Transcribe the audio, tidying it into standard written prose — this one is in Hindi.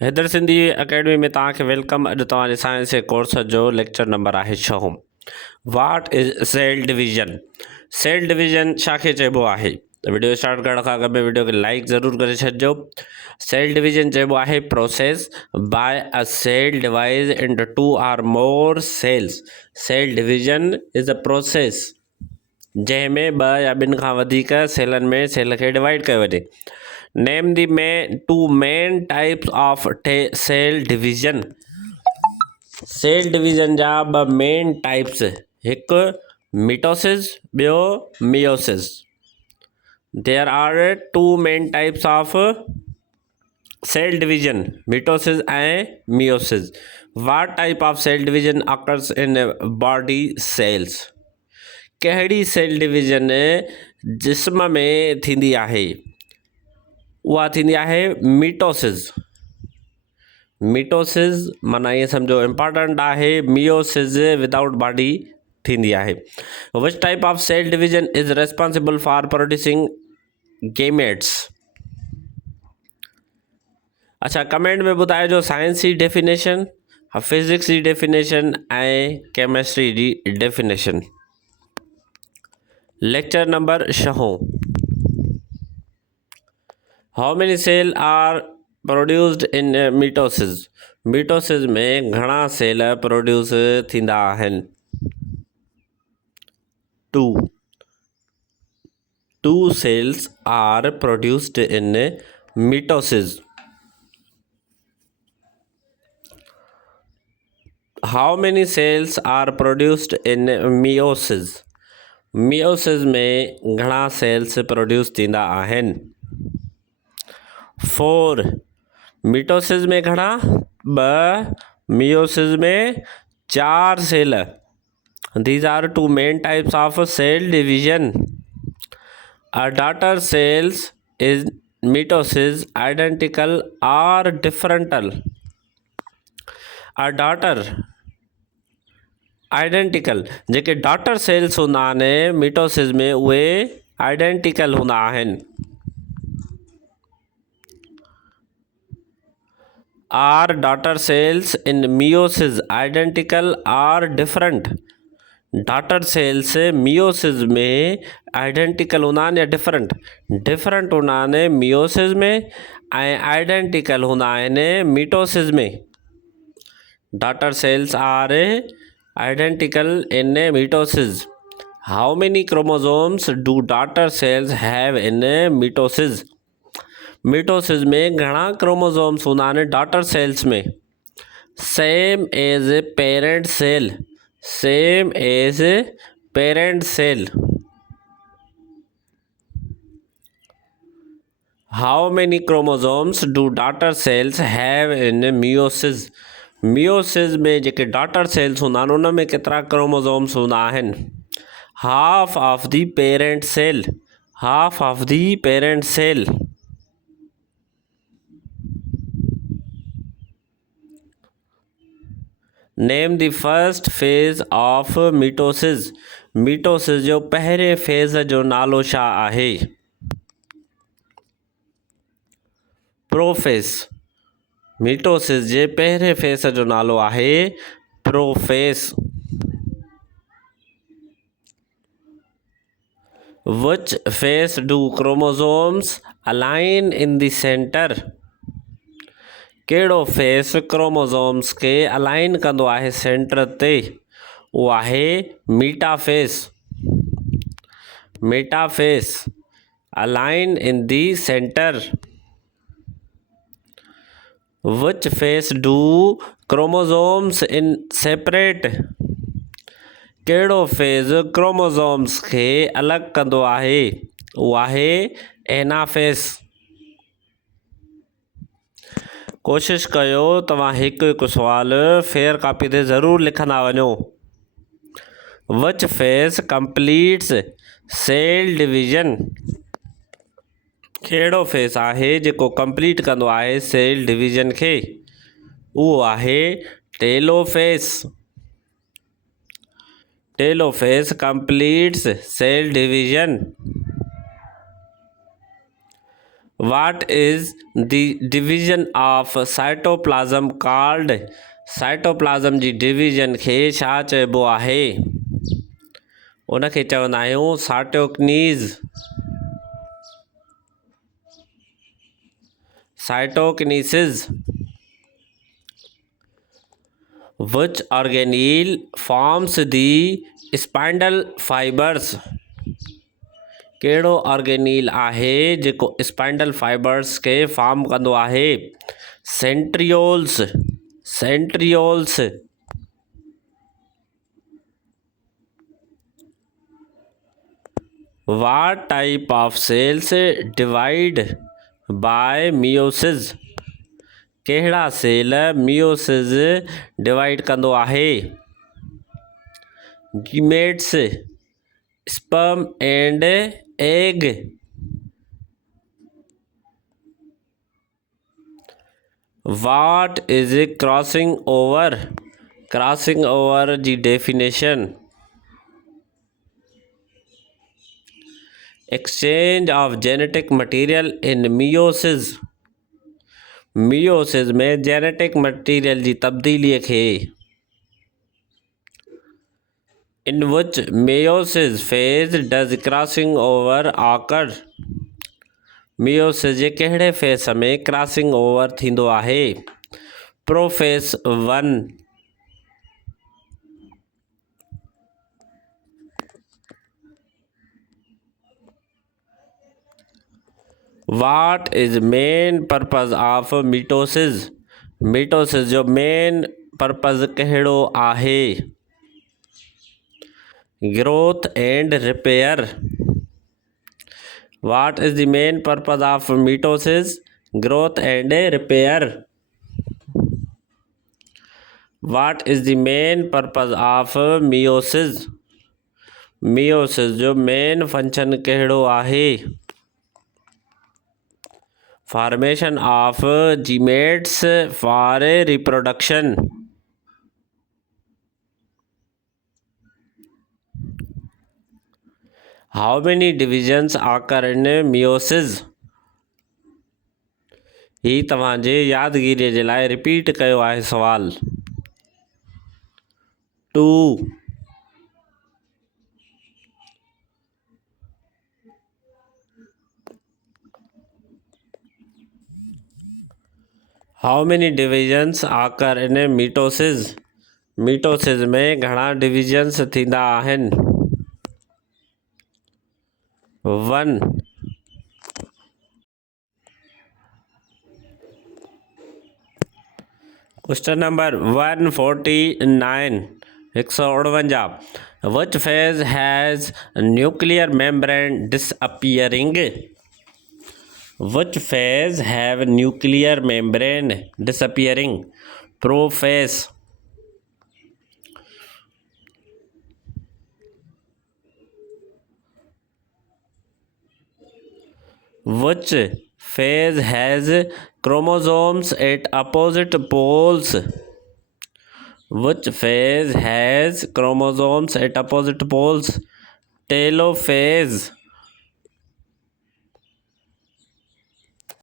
हैदर सिंधी अकेडमी में तव्हांखे वेलकम। अॼु तव्हांजे साइंस जे कोर्स जो लेक्चर नंबर आहे 6। What is cell division. Cell division छाखे चइबो आहे? त वीडियो स्टार्ट करण खां अॻु में वीडियो खे लाइक ज़रूरु करे छॾिजो। सेल डिवीजन चइबो आहे process by a cell divide into 2 or more cells. Cell division is a process जंहिंमें 2 या 2 खां वधीक सेलनि में सेल खे डिवाइड कयो वञे। Name the two main types of cell division. Cell division जा 2 मेन टाइप्स, हिकु मिटोसिस, ॿियो meiosis. There are 2 main types of cell division, mitosis and meiosis. What type of cell division occurs in body cells? कहिड़ी सेल डिवीजन जिस्म में थींदी आहे? उहा थींदी आहे मिटोसिस। मिटोसिस माना ये समझो इम्पॉर्टेंट आहे। मियोसिस विदाउट बॉडी थींदी आहे। Which type of cell division is responsible for producing gametes? अच्छा, कमेंट में ॿुधाइजो साइंस जी डेफिनेशन, फिजिक्स जी डेफिनेशन ऐं केमिस्ट्री जी definition. Lecture number 6। How many cell are produced in mitosis? Mitosis में घणा सेल प्रोड्यूस थींदा आहिनि? 2 cells are produced in mitosis. How many cells are produced in meiosis? Meiosis में घणा सेल्स प्रोड्यूस थींदा आहिनि? 4 मिटोसिस में घणा? 2 मियोसिस में 4 cell. These are 2 main types of cell division. A daughter cells is mitosis identical or differential? A daughter identical जेके डॉटर सेल्स हूंदा आहिनि मिटोसिस में उहे आइडेंटिकल हूंदा आहिनि। Are daughter cells in meiosis identical are different? Daughter cells meiosis में आइडेंटिकल हूंदा आहिनि या डिफरेंट? डिफरेंट हूंदा आहिनि मियोसिस में ऐं आइडेंटिकल हूंदा आहिनि मिटोसिस में। Daughter cells are identical in mitosis. How many chromosomes do daughter cells have in mitosis? Mitosis में घणा क्रोमोसोम्स हूंदा आहिनि डॉटर सेल्स में? Same as parent cell. Same as parent cell. How many chromosomes do daughter cells have in meiosis? Meiosis में जेके डॉटर सेल्स हूंदा आहिनि उन में केतिरा क्रोमोसोम्स हूंदा आहिनि? Half of the parent cell. Half of the parent cell. Name the first phase of mitosis. Mitosis जो पहिरें फेज़ जो नालो छा आहे? प्रोफेस। मिटोसिस जे पहिरें फेस जो नालो आहे prophase. Which phase do chromosomes align in the centre? कहिड़ो फेस क्रोमोसोम्स खे अलाइन कंदो आहे सेंटर ते? उहो आहे metaphase. Metaphase align in the centre. Which phase do chromosomes in separate? कहिड़ो फेज़ क्रोमोसोम्स खे अलॻि कंदो आहे? उहो आहे एनाफेस। कोशिशि कयो तव्हां हिकु हिकु सुवालु फेयर कॉपी ते ज़रूरु लिखंदा वञो। विच फेस कंप्लीट्स सेल डिवीजन? कहिड़ो फेस आहे जेको कंप्लीट कंदो आहे सेल डिवीजन खे? उहो आहे telophase. Telophase completes cell division. What is the division of cytoplasm called? Cytoplasm जी डिवीजन खे छा चइबो आहे? उनखे चवंदा आहियूं साइटोकिनीज़। साइटोकिनीसिस। Which organelle forms the spindle fibers? कहिड़ो ऑर्गेनील आहे जेको स्पाइंडल फाइबर्स खे फॉर्म कंदो आहे? Centrioles. Centrioles. What type of cells divide by meiosis? कहिड़ा सेल मियोसिस डिवाइड कंदो आहे? Gametes, sperm and egg. What is crossing over? Crossing over जी definition. Exchange of genetic material in meiosis. Meiosis में जेनेटिक मटीरियल जी तब्दीलीअ खे। In which meiosis phase does crossing over occur? Meiosis जे कहिड़े फेस में क्रॉसिंग ओवर थींदो आहे? Prophase 1। What is main purpose of mitosis? मीटोसिस जो मेन पर्पज़ कहिड़ो आहे? Growth and repair. What is the main purpose of mitosis? Growth and repair. What is the main purpose of meiosis? Meiosis जो मेन फंक्शन कहिड़ो आहे? Formation of gametes for reproduction. How many divisions occur in meiosis? ही तव्हांजे यादगिरीअ जे लाइ रिपीट कयो आहे सवाल। 2। How many divisions occur in mitosis? मीटोसिस में घणा डिविजन्स थींदा आहिनि? 1। Question number 149 149। Which phase has nuclear membrane disappearing? Which phase have nuclear membrane disappearing? Prophase। Which phase has chromosomes at opposite poles? Which phase has chromosomes at opposite poles? Telophase।